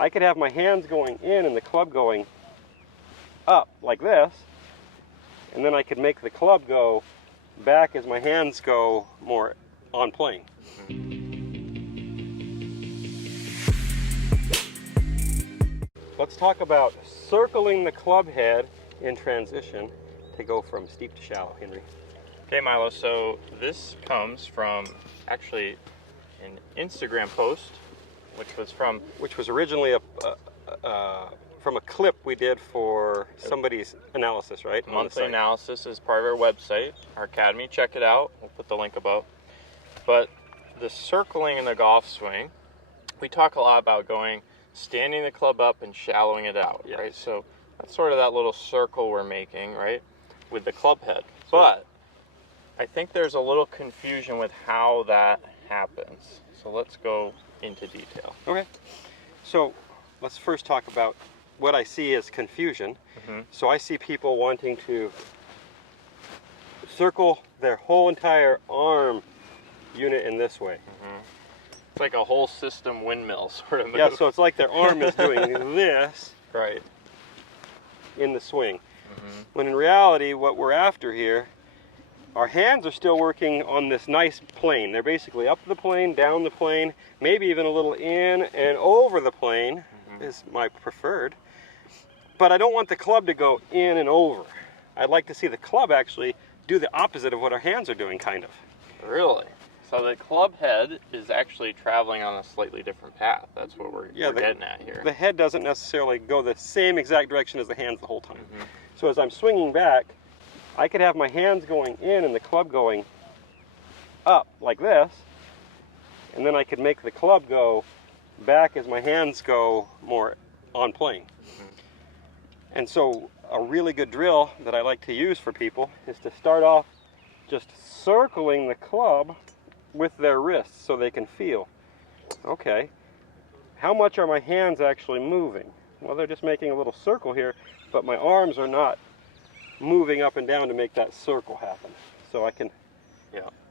I could have my hands going in and the club going up like this, and then I could make the club go back as my hands go more on plane. Let's talk about circling the club head in transition to go from steep to shallow, Henry. Okay, Milo, so this comes from actually an Instagram post, which was originally from a clip we did for somebody's analysis, right? Monthly analysis is part of our website, our academy. Check it out. We'll put the link above. But the circling in the golf swing, we talk a lot about standing the club up and shallowing it out, yes. Right? So that's sort of that little circle we're making, right, with the club head. But I think there's a little confusion with how that happens. So let's go into detail. Okay. So let's first talk about what I see as confusion. So I see people wanting to circle their whole entire arm unit in this way. It's like a whole system windmill sort of move. Yeah, so it's like their arm is doing this right in the swing. When in reality, what we're after here, our hands are still working on this nice plane. They're basically up the plane, down the plane, maybe even a little in and over the plane is my preferred. But I don't want the club to go in and over. I'd like to see the club actually do the opposite of what our hands are doing, kind of. Really? So the club head is actually traveling on a slightly different path. That's what we're getting at here. The head doesn't necessarily go the same exact direction as the hands the whole time. So as I'm swinging back, I could have my hands going in and the club going up like this, and then I could make the club go back as my hands go more on plane. And so a really good drill that I like to use for people is to start off just circling the club with their wrists so they can feel, okay, how much are my hands actually moving? Well, they're just making a little circle here, but my arms are not moving up and down to make that circle happen. So I can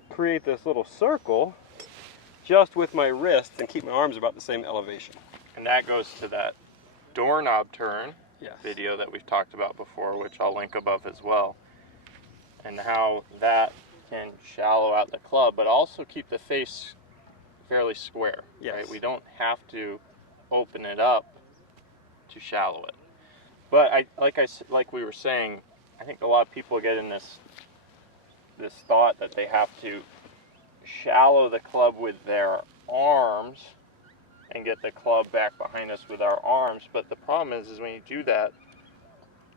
create this little circle just with my wrists and keep my arms about the same elevation. And that goes to that doorknob turn video that we've talked about before, which I'll link above as well, and how that can shallow out the club, but also keep the face fairly square. Right? We don't have to open it up to shallow it. But like we were saying, I think a lot of people get in this thought that they have to shallow the club with their arms and get the club back behind us with our arms. But the problem is when you do that,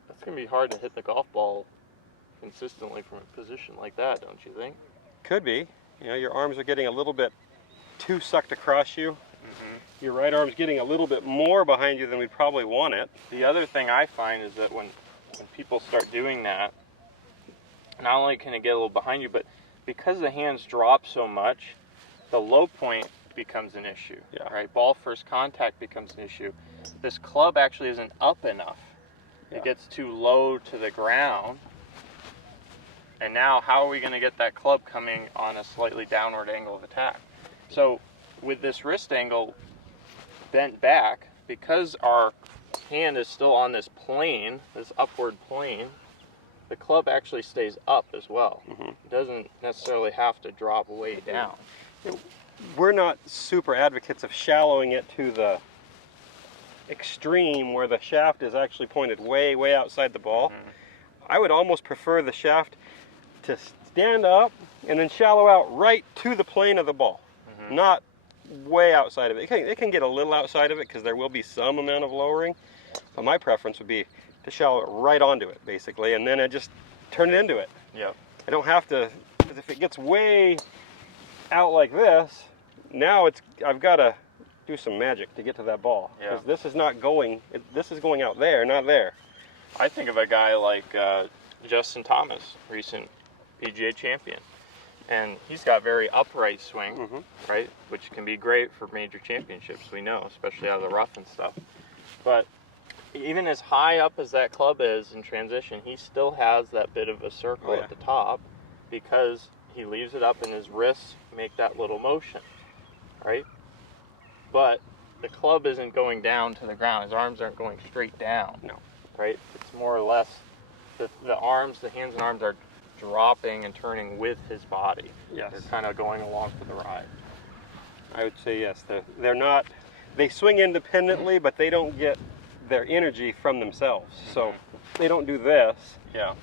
it's going to be hard to hit the golf ball consistently from a position like that, don't you think? Could be. You know, your arms are getting a little bit too sucked across you. Your right arm's getting a little bit more behind you than we'd probably want it. The other thing I find is that when people start doing that, not only can it get a little behind you, but because the hands drop so much, the low point becomes an issue. Right? Ball first contact becomes an issue. This club actually isn't up enough. It gets too low to the ground. And now how are we going to get that club coming on a slightly downward angle of attack? So with this wrist angle bent back, because our hand is still on this plane, this upward plane, the club actually stays up as well. It doesn't necessarily have to drop way down. We're not super advocates of shallowing it to the extreme where the shaft is actually pointed way, way outside the ball. I would almost prefer the shaft to stand up and then shallow out right to the plane of the ball, not way outside of it. It can get a little outside of it because there will be some amount of lowering, but my preference would be to shallow it right onto it, basically, and then I just turn it into it. I don't have to, because if it gets way out like this, now I've got to do some magic to get to that ball, because this is not going, this is going out there, not there. I think of a guy like Justin Thomas, recent PGA champion, and he's got very upright swing, right, which can be great for major championships, we know, especially out of the rough and stuff. But even as high up as that club is in transition, he still has that bit of a circle at the top, because he leaves it up and his wrists make that little motion, right? But the club isn't going down to the ground. His arms aren't going straight down. No. Right? It's more or less the hands and arms are dropping and turning with his body. Yes. They're kind of going along for the ride. I would say yes. They're not, they swing independently, but they don't get their energy from themselves. So they don't do this. Yeah.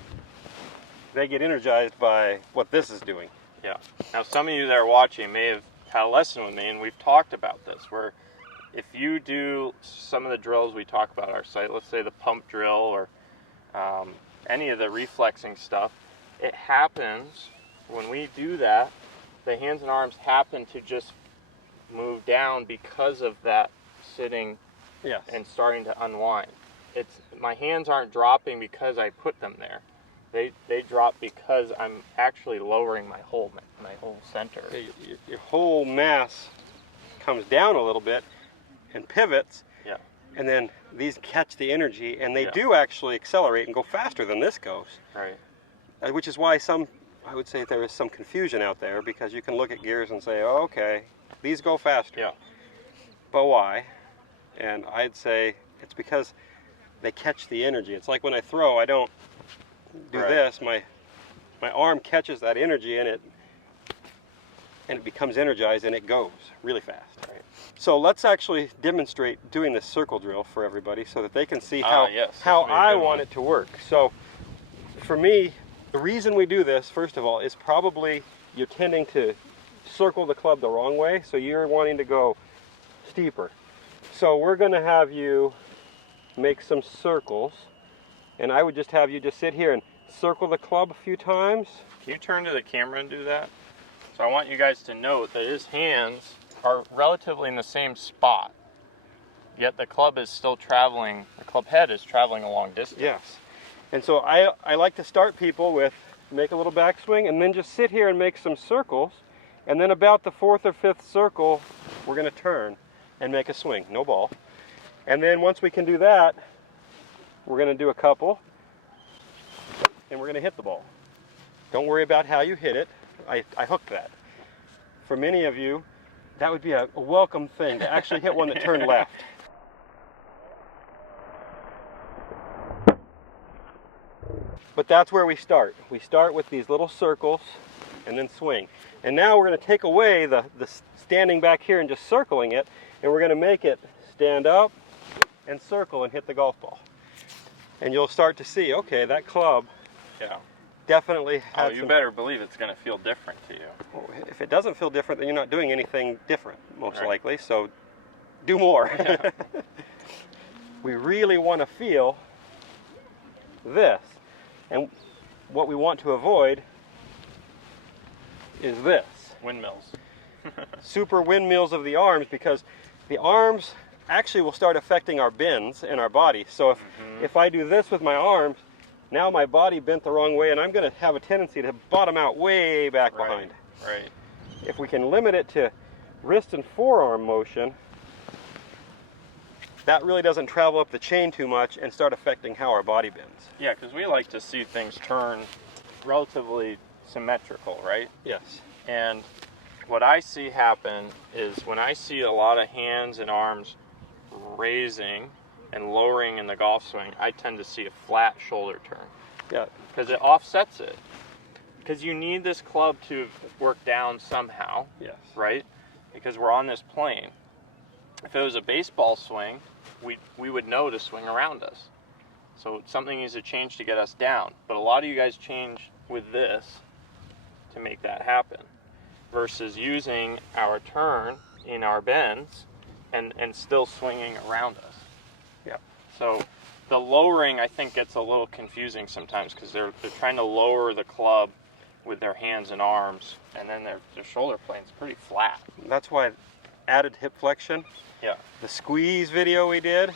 They get energized by what this is doing. Yeah. Now some of you that are watching may have had a lesson with me, and we've talked about this, where if you do some of the drills we talk about on our site, let's say the pump drill or any of the reflexing stuff, it happens when we do that, the hands and arms happen to just move down because of that sitting and starting to unwind. My hands aren't dropping because I put them there. They drop because I'm actually lowering my whole center. Your whole mass comes down a little bit and pivots. Yeah. And then these catch the energy, and they do actually accelerate and go faster than this goes. Right. Which is why I would say there is some confusion out there, because you can look at gears and say, oh, okay, these go faster. Yeah. But why? And I'd say it's because they catch the energy. It's like when I throw, I don't do this. My arm catches that energy, and it becomes energized, and it goes really fast. Right. So let's actually demonstrate doing this circle drill for everybody so that they can see how I I want it to work. So for me, the reason we do this, first of all, is probably you're tending to circle the club the wrong way, so you're wanting to go steeper. So we're going to have you make some circles, and I would just have you just sit here and circle the club a few times. Can you turn to the camera and do that? So I want you guys to note that his hands are relatively in the same spot, yet the club is still traveling, the club head is traveling a long distance. Yes. And so I like to start people with make a little backswing and then just sit here and make some circles, and then about the fourth or fifth circle we're going to turn and make a swing, no ball. And then once we can do that, we're going to do a couple and we're going to hit the ball. Don't worry about how you hit it. I hooked that. For many of you, that would be a welcome thing, to actually hit one that turned left. But that's where we start. We start with these little circles and then swing. And now we're going to take away the standing back here and just circling it, and we're going to make it stand up and circle and hit the golf ball. And you'll start to see, okay, that club definitely has you better believe it's going to feel different to you. Well, if it doesn't feel different, then you're not doing anything different, most likely, so do more. We really want to feel this. And what we want to avoid is this. Windmills. Super windmills of the arms, because the arms actually will start affecting our bends in our body. So if I do this with my arms, now my body bent the wrong way, and I'm going to have a tendency to bottom out way back behind. Right. If we can limit it to wrist and forearm motion, that really doesn't travel up the chain too much and start affecting how our body bends. Yeah, because we like to see things turn relatively symmetrical, right? Yes. And what I see happen is when I see a lot of hands and arms raising and lowering in the golf swing, I tend to see a flat shoulder turn. Yeah. Because it offsets it. Because you need this club to work down somehow. Yes. Right? Because we're on this plane. If it was a baseball swing, we would know to swing around us. So something needs to change to get us down. But a lot of you guys change with this to make that happen, versus using our turn in our bends and still swinging around us. Yeah. So the lowering, I think, gets a little confusing sometimes, because they're trying to lower the club with their hands and arms, and then their shoulder plane's pretty flat. That's why added hip flexion, the squeeze video we did,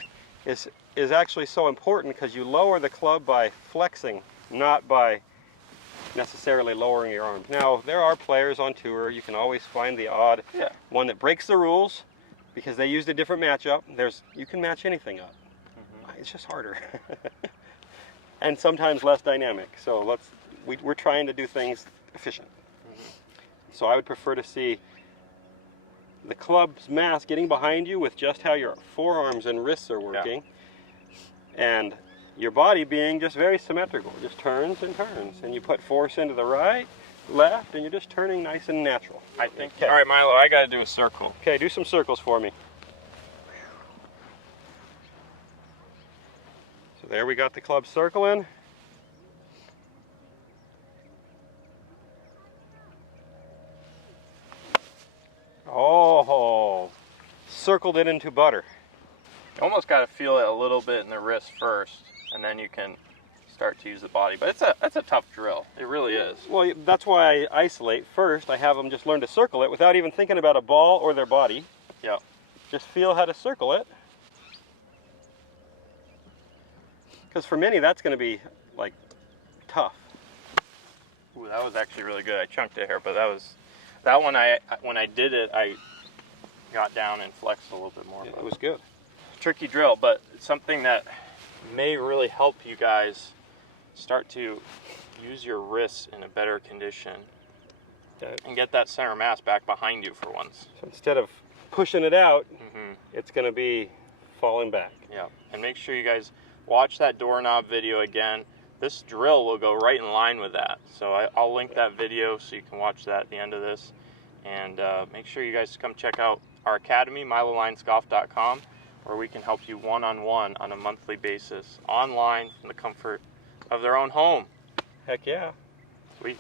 is actually so important, because you lower the club by flexing, not by necessarily lowering your arms. Now, there are players on tour, you can always find the odd one that breaks the rules because they used a different matchup. You can match anything up. It's just harder. And sometimes less dynamic. So we're trying to do things efficient. So I would prefer to see the club's mass getting behind you with just how your forearms and wrists are working, and your body being just very symmetrical. It just turns and turns, and you put force into the right, left, and you're just turning nice and natural. I think. Okay. All right, Milo, I got to do a circle. Okay, do some circles for me. So there we got the club circling. Oh, circled it into butter. You almost got to feel it a little bit in the wrist first, and then you can start to use the body. But that's a tough drill. It really is. Well, that's why I isolate first. I have them just learn to circle it without even thinking about a ball or their body. Yeah. Just feel how to circle it. Because for many, that's going to be like tough. Ooh, that was actually really good. I chunked it here, but that one when I did it, I got down and flexed a little bit more. Yeah, it was good. Tricky drill, but it's something that may really help you guys start to use your wrists in a better condition and get that center mass back behind you for once. So instead of pushing it out, it's going to be falling back. Yeah, and make sure you guys watch that doorknob video again. This drill will go right in line with that. So I'll link that video so you can watch that at the end of this. And make sure you guys come check out our academy, milolinesgolf.com, where we can help you one-on-one on a monthly basis, online from the comfort of their own home. Heck yeah. Sweet.